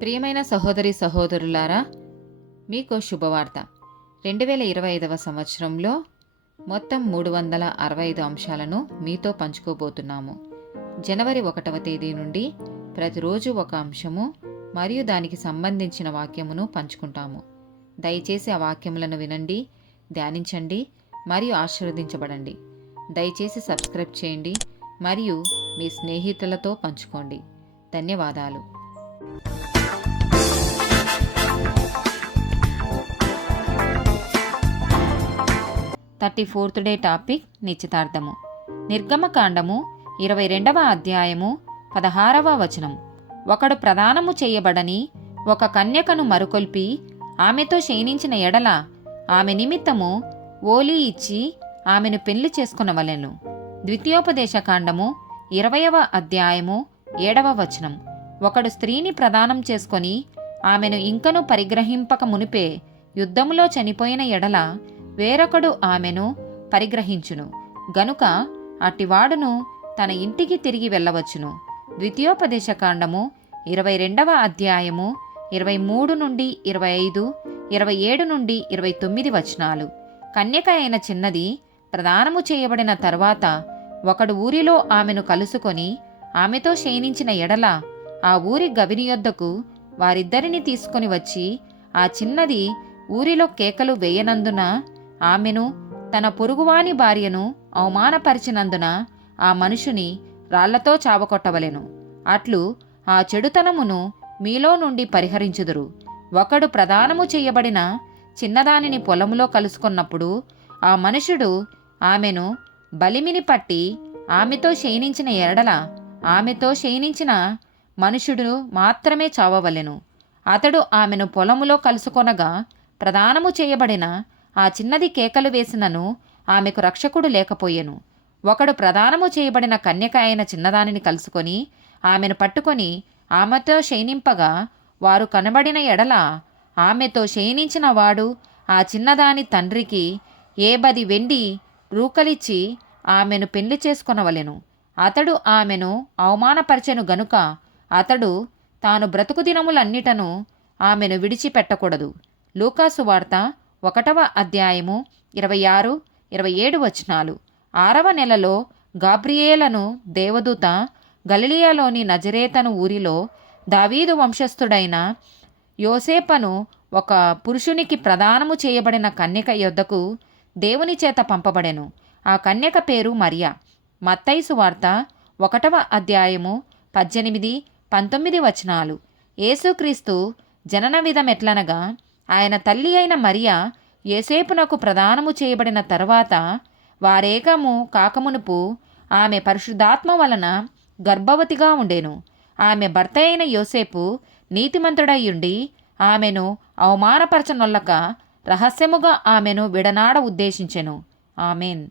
ప్రియమైన సహోదరి సహోదరులారా, మీకు శుభవార్త. 2025 సంవత్సరంలో మొత్తం 365 అంశాలను మీతో పంచుకోబోతున్నాము. జనవరి 1వ తేదీ నుండి ప్రతిరోజు ఒక అంశము మరియు దానికి సంబంధించిన వాక్యమును పంచుకుంటాము. దయచేసి ఆ వాక్యములను వినండి, ధ్యానించండి మరియు ఆశీర్వదించబడండి. దయచేసి సబ్స్క్రైబ్ చేయండి మరియు మీ స్నేహితులతో పంచుకోండి. ధన్యవాదాలు. 34th day topic నిశ్చితార్థము. నిర్గమకాండము 22వ అధ్యాయము 16వ వచనం. ఒకడు ప్రదానము చేయబడని ఒక కన్యకను మరుకొల్పి ఆమెతో శయనించిన ఎడల ఆమె నిమిత్తము ఓలి ఇచ్చి ఆమెను పెళ్లి చేసుకొనవలెను. ద్వితీయోపదేశకాండము 20వ అధ్యాయము 7వ వచనం. ఒకడు స్త్రీని ప్రదానం చేసుకొని ఆమెను ఇంకను పరిగ్రహింపక మునిపే యుద్ధములో చనిపోయిన ఎడల వేరొకడు ఆమెను పరిగ్రహించును గనుక అట్టివాడును తన ఇంటికి తిరిగి వెళ్ళవచ్చును. ద్వితీయోపదేశకాండము 22వ అధ్యాయము 23 నుండి 25, 27 నుండి 29 వచనాలు. కన్యక అయిన చిన్నది ప్రదానము చేయబడిన తర్వాత ఒకడు ఊరిలో ఆమెను కలుసుకొని ఆమెతో శయనించిన ఎడల ఆ ఊరి గవిని యొద్దకు వారిద్దరిని తీసుకొని వచ్చి ఆ చిన్నది ఊరిలో కేకలు వేయనందున ఆమెను తన పొరుగువాని భార్యను అవమానపరిచినందున ఆ మనుషుని రాళ్లతో చావకొట్టవలెను. అట్లు ఆ చెడుతనమును మీలో నుండి పరిహరించుదురు. ఒకడు ప్రదానము చేయబడిన చిన్నదానిని పొలములో కలుసుకున్నప్పుడు ఆ మనుషుడు ఆమెను బలిమిని పట్టి ఆమెతో శయనించిన ఎడల ఆమెతో శయనించిన మనుషుడు మాత్రమే చావవలెను. అతడు ఆమెను పొలములో కలుసుకొనగా ప్రదానము చేయబడిన ఆ చిన్నది కేకలు వేసినను ఆమెకు రక్షకుడు లేకపోయెను. ఒకడు ప్రదానము చేయబడిన కన్యక అయిన చిన్నదానిని కలుసుకొని ఆమెను పట్టుకొని ఆమెతో శయనింపగా వారు కనబడిన ఎడల ఆమెతో శయనించిన వాడు ఆ చిన్నదాని తండ్రికి 10 వెండి రూకలిచ్చి ఆమెను పెళ్లి చేసుకొనవలెను. అతడు ఆమెను అవమానపరచెను గనుక అతడు తాను బ్రతుకు దినములన్నిటను ఆమెను విడిచిపెట్టకూడదు. లూకాసు వార్త 1వ అధ్యాయము 26, 27 వచనాలు. 6వ నెలలో గాబ్రియేలను దేవదూత గలిలియాలోని నజరేతను ఊరిలో దావీదు వంశస్థుడైన యోసేపను ఒక పురుషునికి ప్రదానము చేయబడిన కన్యక యొద్దకు దేవుని చేత పంపబడెను. ఆ కన్యక పేరు మరియా. మత్తయి సువార్త 1వ అధ్యాయము 18, 19 వచనాలు. యేసుక్రీస్తు జనన విధమెట్లనగా ఆయన తల్లి అయిన మరియా యోసేపునకు ప్రదానము చేయబడిన తర్వాత వారేకము కాకమునుపు ఆమె పరిశుద్ధాత్మ వలన గర్భవతిగా ఉండెను. ఆమె భర్త అయిన యోసేపు నీతిమంతుడయ్యుండి ఆమెను అవమానపరచనొల్లక రహస్యముగా ఆమెను విడనాడ ఉద్దేశించెను. ఆమెన్.